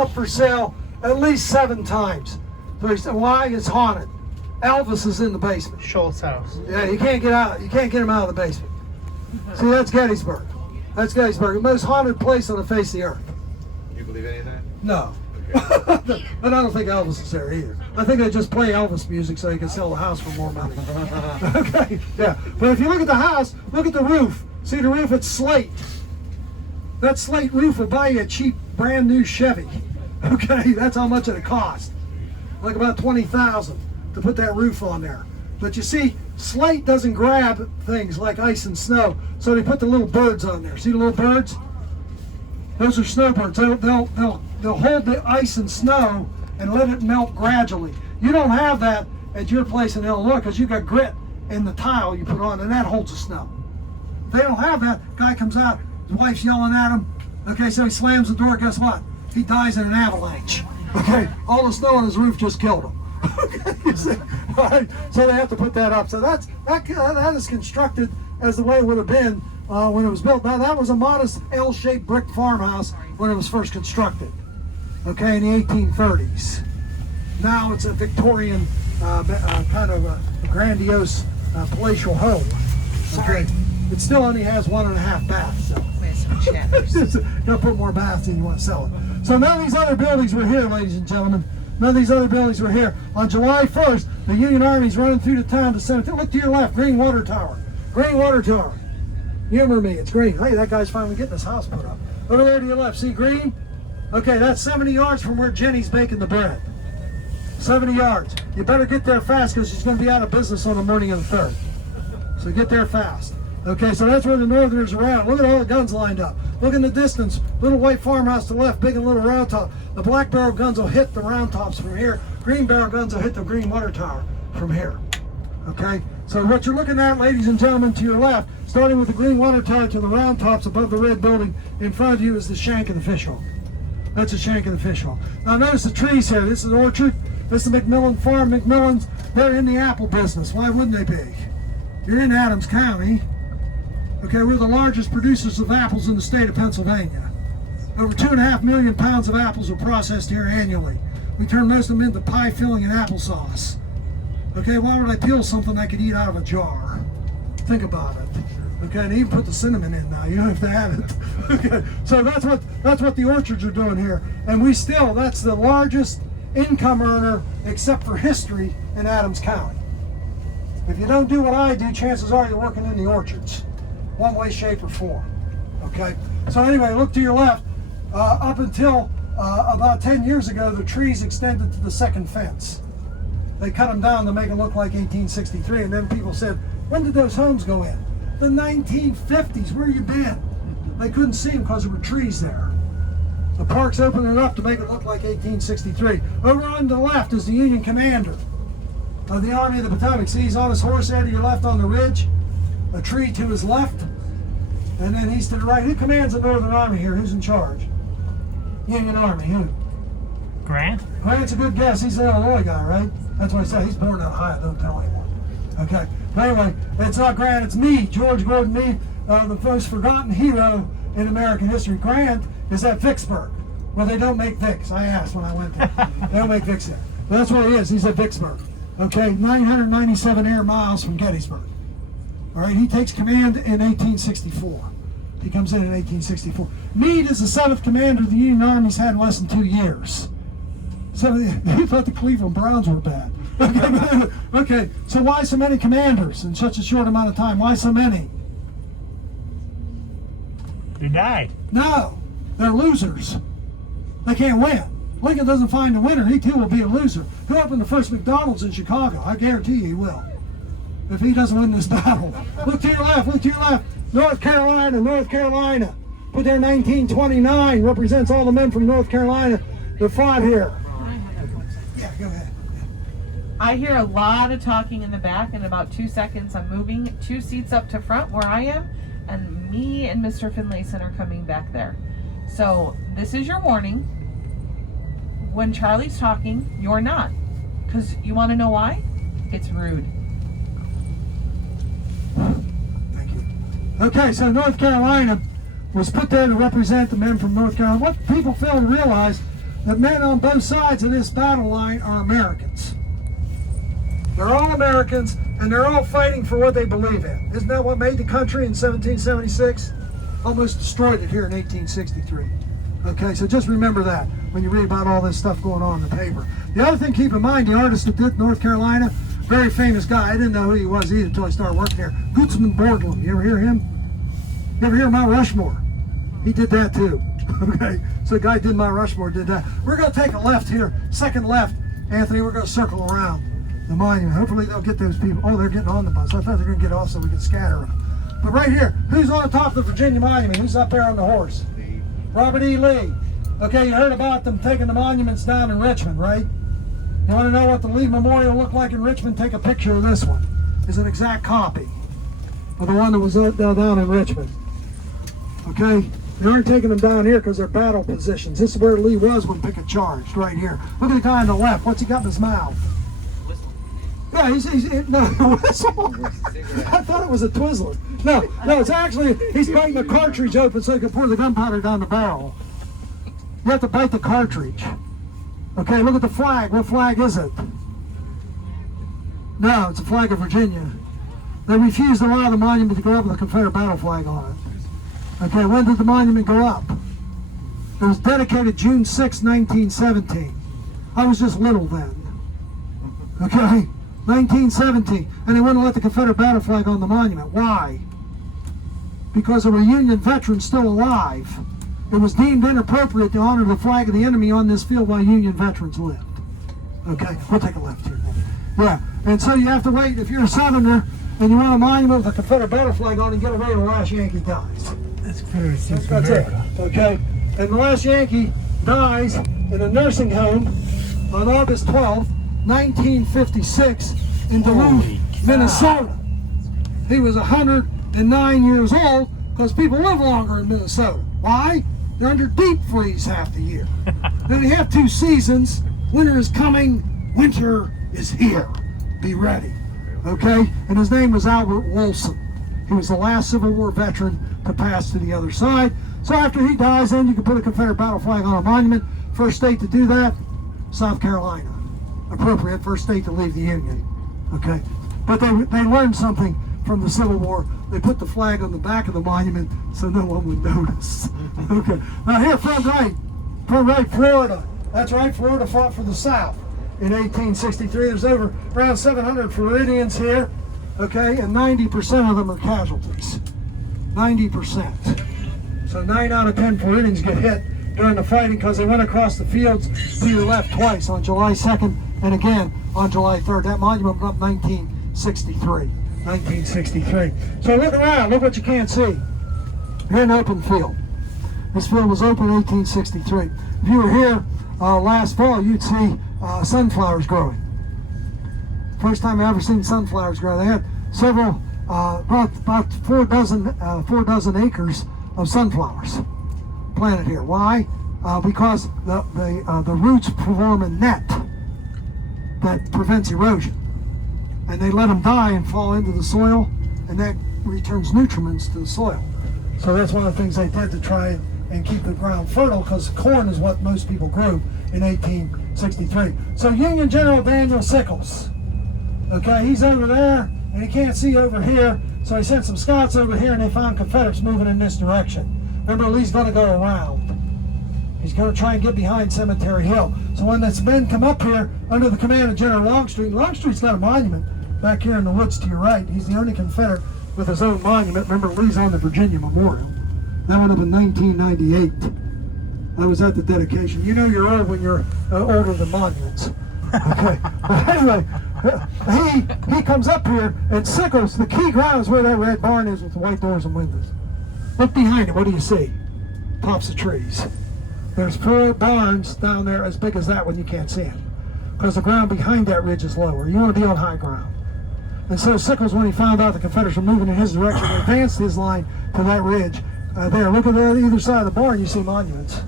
up for sale at least 7 times. So he said, why? It's haunted. Elvis is in the basement. Schultz house. Yeah, you can't get out. You can't get him out of the basement. See, that's Gettysburg. That's Gettysburg, the most haunted place on the face of the earth. You believe any of that? No. Okay. But I don't think Elvis is there either. I think they just play Elvis music so they can sell the house for more money. Okay, yeah. But if you look at the house, look at the roof. See the roof? It's slate. That slate roof will buy you a cheap, brand new Chevy. Okay, that's how much it cost. Like about $20,000 to put that roof on there. But you see, slate doesn't grab things like ice and snow, so they put the little birds on there. See the little birds? Those are snowbirds. They'll hold the ice and snow and let it melt gradually. You don't have that at your place in Illinois because you got grit in the tile you put on, and that holds the snow. If they don't have that, guy comes out, his wife's yelling at him. Okay, so he slams the door. Guess what? He dies in an avalanche. Okay, all the snow on his roof just killed him. Okay, you see? All right, so they have to put that up. So that is constructed as the way it would have been when it was built. Now that was a modest L-shaped brick farmhouse when it was first constructed. Okay, in the 1830s. Now it's a Victorian kind of a grandiose palatial home. Okay, it still only has 1.5 baths. So. Gotta put more baths in, you want to sell it. So none of these other buildings were here, ladies and gentlemen. None of these other buildings were here. On July 1st, the Union Army's running through the town to 17. Look to your left, Green Water Tower. Green Water Tower. Humor me, it's green. Hey, that guy's finally getting his house put up. Over there to your left, see green? Okay, that's 70 yards from where Jenny's baking the bread. 70 yards. You better get there fast because she's going to be out of business on the morning of the 3rd. So get there fast. Okay, so that's where the Northerners are at. Look at all the guns lined up. Look in the distance. Little white farmhouse to the left, big and little round top. The black barrel guns will hit the round tops from here. Green barrel guns will hit the Green Water Tower from here. Okay, so what you're looking at, ladies and gentlemen, to your left, starting with the Green Water Tower to the round tops above the red building, in front of you is the Shank of the Fish Hawk. That's the Shank of the Fish Hawk. Now notice the trees here. This is an orchard. This is the McMillan Farm. McMillan's, they're in the apple business. Why wouldn't they be? You're in Adams County. Okay, we're the largest producers of apples in the state of Pennsylvania. Over 2.5 million pounds of apples are processed here annually. We turn most of them into pie filling and applesauce. Okay, why would I peel something I could eat out of a jar? Think about it. Okay, and even put the cinnamon in now. You don't have to add it. Okay, so that's what the orchards are doing here. And that's the largest income earner, except for history, in Adams County. If you don't do what I do, chances are you're working in the orchards. One way, shape, or form. Okay? So anyway, look to your left. Up until about 10 years ago, the trees extended to the second fence. They cut them down to make it look like 1863, and then people said, when did those homes go in? The 1950s. Where you been? They couldn't see them because there were trees there. The park's opening up to make it look like 1863. Over on the left is the Union commander of the Army of the Potomac. See, he's on his horse there to your left on the ridge. A tree to his left, and then he's to the right. Who commands the Northern Army here? Who's in charge? Union Army. Who? Grant? Grant's a good guess. He's an Illinois guy, right? That's what I said. He's born in Ohio. Don't tell anyone. Okay. But anyway, it's not Grant. It's Meade. George Gordon Meade, the most forgotten hero in American history. Grant is at Vicksburg, where they don't make Vicks. I asked when I went there. They don't make Vicks there. But that's where he is. He's at Vicksburg. Okay, 997 air miles from Gettysburg. All right, he takes command in 1864. He comes in 1864. Meade is the 7th commander the Union Army's had in less than 2 years. So he thought the Cleveland Browns were bad. Okay, so why so many commanders in such a short amount of time? Why so many? He died. No, they're losers. They can't win. Lincoln doesn't find a winner. He too will be a loser. He'll open the first McDonald's in Chicago. I guarantee you he will. If he doesn't win this battle. Look to your left, look to your left. North Carolina, North Carolina. Put there 1929, represents all the men from North Carolina that fought here. Yeah, go ahead. I hear a lot of talking in the back. In about 2 seconds, I'm moving 2 seats up to front where I am, and me and Mr. Finlayson are coming back there. So this is your warning. When Charlie's talking, you're not. Because you want to know why? It's rude. Thank you. Okay, so North Carolina was put there to represent the men from North Carolina. What people fail to realize, the men on both sides of this battle line are Americans. They're all Americans, and they're all fighting for what they believe in. Isn't that what made the country in 1776? Almost destroyed it here in 1863. Okay, so just remember that when you read about all this stuff going on in the paper. The other thing, keep in mind, the artist that did North Carolina, very famous guy. I didn't know who he was either until I started working here. Gutzman Borglum. You ever hear him? You ever hear Mount Rushmore? He did that too. Okay, so the guy did Mount Rushmore, did that. We're going to take a left here, second left, Anthony. We're going to circle around the monument. Hopefully they'll get those people. Oh, they're getting on the bus. I thought they were going to get off so we could scatter them. But right here, who's on the top of the Virginia Monument? Who's up there on the horse? Robert E. Lee. Okay, you heard about them taking the monuments down in Richmond, right? You want to know what the Lee Memorial looked like in Richmond? Take a picture of this one. It's an exact copy of the one that was down in Richmond. Okay, they aren't taking them down here because they're battle positions. This is where Lee was when Pickett charged, right here. Look at the guy on the left. What's he got in his mouth? Yeah, he's no, whistle. I thought it was a Twizzler. No, it's actually, he's biting the cartridge open so he can pour the gunpowder down the barrel. You have to bite the cartridge. Okay, look at the flag. What flag is it? No, it's a flag of Virginia. They refused to allow the monument to go up with a Confederate battle flag on it. Okay, when did the monument go up? It was dedicated June 6, 1917. I was just little then. Okay? 1917, and they wouldn't let the Confederate battle flag on the monument. Why? Because there were Union veterans still alive. It was deemed inappropriate to honor the flag of the enemy on this field while Union veterans lived. Okay, we'll take a left here. Yeah, and so you have to wait. If you're a Southerner and you want a monument with a Confederate battle flag on it, get away when the last Yankee dies. That's clear. That's it. Okay, and the last Yankee dies in a nursing home on August 12th, 1956 in Duluth, Minnesota. He was 109 years old because people live longer in Minnesota. Why? They're under deep freeze half the year. Then they have 2 seasons. Winter is coming, winter is here. Be ready. Okay? And his name was Albert Wilson. He was the last Civil War veteran to pass to the other side. So after he dies, then you can put a Confederate battle flag on a monument. First state to do that, South Carolina. Appropriate first state to leave the Union. Okay? But they learned something from the Civil War. They put the flag on the back of the monument so no one would notice. Okay. Now here, front right, Florida. That's right, Florida fought for the South in 1863. There's around 700 Floridians here. Okay, and 90% of them are casualties. 90%. So 9 out of 10 Floridians get hit during the fighting because they went across the fields to the left twice, on July 2nd and again on July 3rd. That monument went up 1963. 1963. So look around, look what you can't see. You're in an open field. This field was open in 1863. If you were here last fall, you'd see sunflowers growing. First time I ever seen sunflowers grow. They had several, about 4 dozen acres of sunflowers planted here. Why? Because the roots form a net that prevents erosion. And they let them die and fall into the soil, and that returns nutriments to the soil. So that's one of the things they did to try and keep the ground fertile, because corn is what most people grew in 1863. So Union General Daniel Sickles, okay, he's over there, and he can't see over here, so he sent some scouts over here, and they found Confederates moving in this direction. Remember, Lee's going to go around. He's going to try and get behind Cemetery Hill. So when the men come up here under the command of General Longstreet, Longstreet's got a monument back here in the woods to your right. He's the only Confederate with his own monument. Remember, Lee's on the Virginia Memorial. That went up in 1998. I was at the dedication. You know you're old when you're older than monuments. Okay. But anyway, he comes up here, and Sickles, the key ground is where that red barn is with the white doors and windows. Look behind it. What do you see? Tops of trees. There's 4 barns down there as big as that one. You can't see it because the ground behind that ridge is lower. You want to be on high ground. And so Sickles, when he found out the Confederates were moving in his direction, advanced his line to that ridge. There, look at either side of the barn, you see monuments.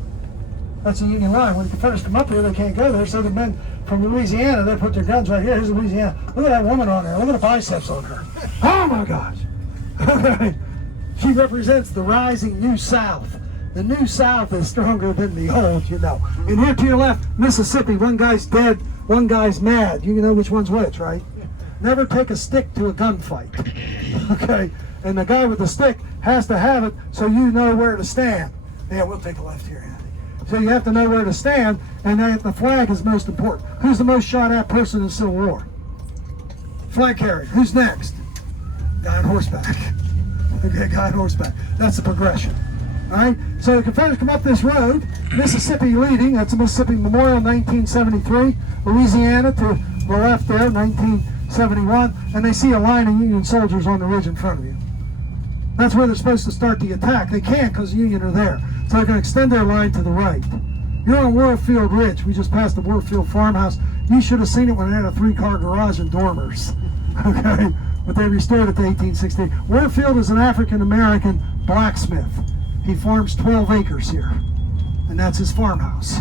That's the Union line. When the Confederates come up here, they can't go there. So the men from Louisiana, they put their guns right here. Here's Louisiana. Look at that woman on there. Look at the biceps on her. Oh my gosh. Okay. She represents the rising New South. The New South is stronger than the old, you know. And here to your left, Mississippi, one guy's dead, one guy's mad. You know which one's which, right? Never take a stick to a gunfight, okay? And the guy with the stick has to have it so you know where to stand. Yeah, we'll take a left here, Andy. So you have to know where to stand, and the flag is most important. Who's the most shot at person in the Civil War? Flag carrier. Who's next? Guy on horseback. Okay, guy on horseback. That's the progression. All right, so the Confederates come up this road, Mississippi leading, that's the Mississippi Memorial, 1973, Louisiana to the left there, 1971, and they see a line of Union soldiers on the ridge in front of you. That's where they're supposed to start the attack. They can't because the Union are there. So they're going to extend their line to the right. You're on Warfield Ridge. We just passed the Warfield farmhouse. You should have seen it when it had a 3-car garage and dormers. Okay, but they restored it to 1860. Warfield is an African-American blacksmith. He farms 12 acres here, and that's his farmhouse.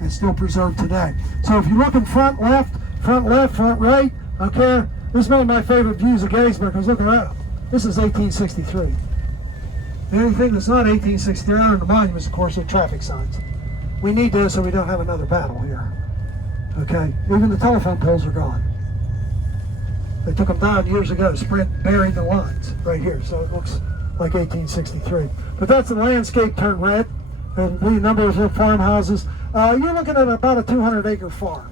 And still preserved today. So if you look in front left, front right, okay, this is one of my favorite views of Gettysburg, because look around. This is 1863. Anything that's not 1863 under the monuments, of course, are traffic signs. We need those so we don't have another battle here. Okay, even the telephone poles are gone. They took them down years ago. Sprint buried the lines right here, so it looks like 1863. But that's the landscape turned red, and the number of little farmhouses. You're looking at about a 200-acre farm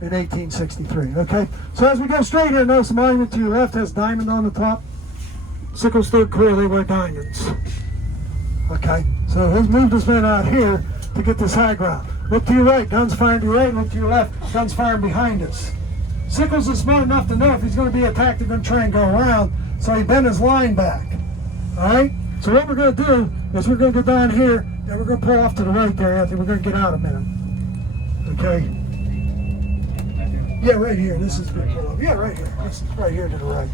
in 1863, okay? So as we go straight here, notice the monument to your left has diamond on the top. Sickles 3rd Corps, they wear diamonds. Okay, so he's moved his men out here to get this high ground. Look to your right, guns firing to your right. Look to your left, guns firing behind us. Sickles is smart enough to know if he's going to be attacked, they're going to try and go around, so he bent his line back. All right, so what we're going to do is we're going to go down here, and we're going to pull off to the right there, Anthony. We're going to get out a minute. Okay? Yeah, right here. This is good pull off. Yeah, right here. This is right here to the right.